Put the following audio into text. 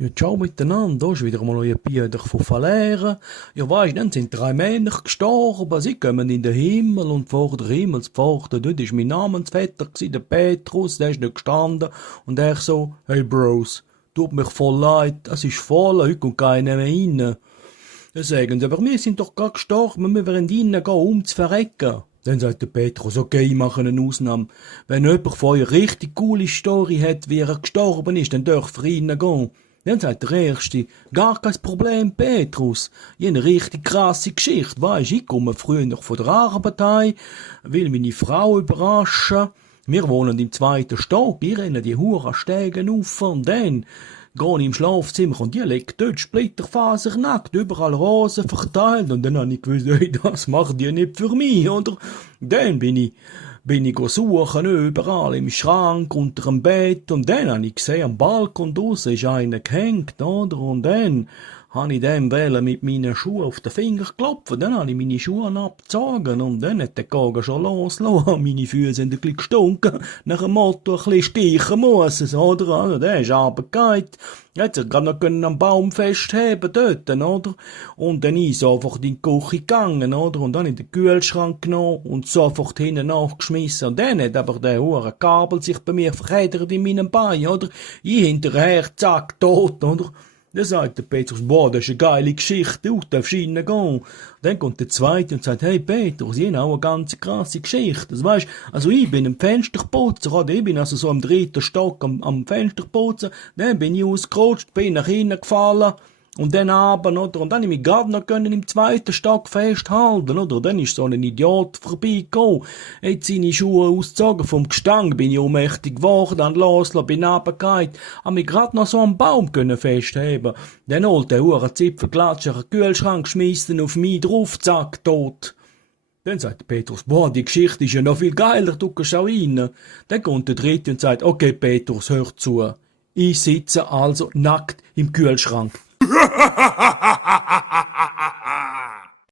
Ja, ciao miteinander, da ist wieder mal euer Bieder von Verlehren. Ja, weisst, dann sind 3 Männer gestorben, sie kommen in den Himmel und vor der Himmelspforte, dort ist mein Namensvetter gsi, der Petrus, der ist nicht gestanden und er so, hey Bros, tut mich voll leid, es ist voll, heute kommt keiner mehr rein. Dann sagen sie, aber wir sind doch gerade gestorben, wir wollen reingehen, um zu verrecken. Dann sagt der Petrus, okay, ich mache eine Ausnahme. Wenn jemand von euch eine richtig coole Story hat, wie er gestorben ist, dann dürft ihr reingehen. Dann sagt der Erste, gar kein Problem, Petrus. Ich habe eine richtig krasse Geschichte, weisst, ich komme früher noch von der Arbeit heim, will meine Frau überraschen. Wir wohnen im 2. Stock, ich renne die Hurenstegen auf und dann gehe ich im Schlafzimmer und die liegt dort splitterfasernackt, überall Rosen verteilt und dann habe ich gewusst, hey, das macht die nicht für mich, oder? Dann bin ich suchen, überall im Schrank, unter dem Bett, und dann habe ich gesehen, am Balkon draussen ist einer gehängt, oder? Und dann habe ich dem mit meinen Schuhen auf den Finger geklopft, dann habe ich meine Schuhe abgezogen, und dann hat der Koga schon losgelassen, meine Füße sind ein bisschen gestunken, nach dem Motto, ein bisschen steichen muss es, oder? Also, der ist runtergefallen, jetzt hat er gerade noch am Baum festheben dort, oder? Und dann ist er einfach in die Küche gegangen, oder? Und dann in den Kühlschrank genommen und sofort hinten nachgeschmissen. Und dann hat aber der hure Kabel sich bei mir verheddert in meinem Bein, oder? Ich hinterher, zack, tot, oder? Dann sagt der Petrus, boah, das ist eine geile Geschichte, du darfst reingehen. Dann kommt der Zweite und sagt, hey Petrus, ich habe auch eine ganz krasse Geschichte. Das weisst, also ich bin ein Fensterputzer, oder? Ich bin also so am 3. Stock am Fensterputzen, dann bin ich ausgerutscht, bin nach hinten gefallen, und dann abend, oder? Und dann habe ich mich gerade noch im 2. Stock festhalten, oder? Dann ist so ein Idiot vorbeigekommen. Hat seine Schuhe ausgezogen, vom Gestank bin ich ohnmächtig geworden, dann losgelassen, bin runtergefallen, habe mich gerade noch so am Baum festheben. Dann holt der hure Zipfelklatscher einen Kühlschrank, schmiesst ihn auf mich drauf, zack, tot. Dann sagt der Petrus, boah, die Geschichte ist ja noch viel geiler, du kannst auch rein. Dann kommt der Dritte und sagt, okay, Petrus, hör zu. Ich sitze also nackt im Kühlschrank.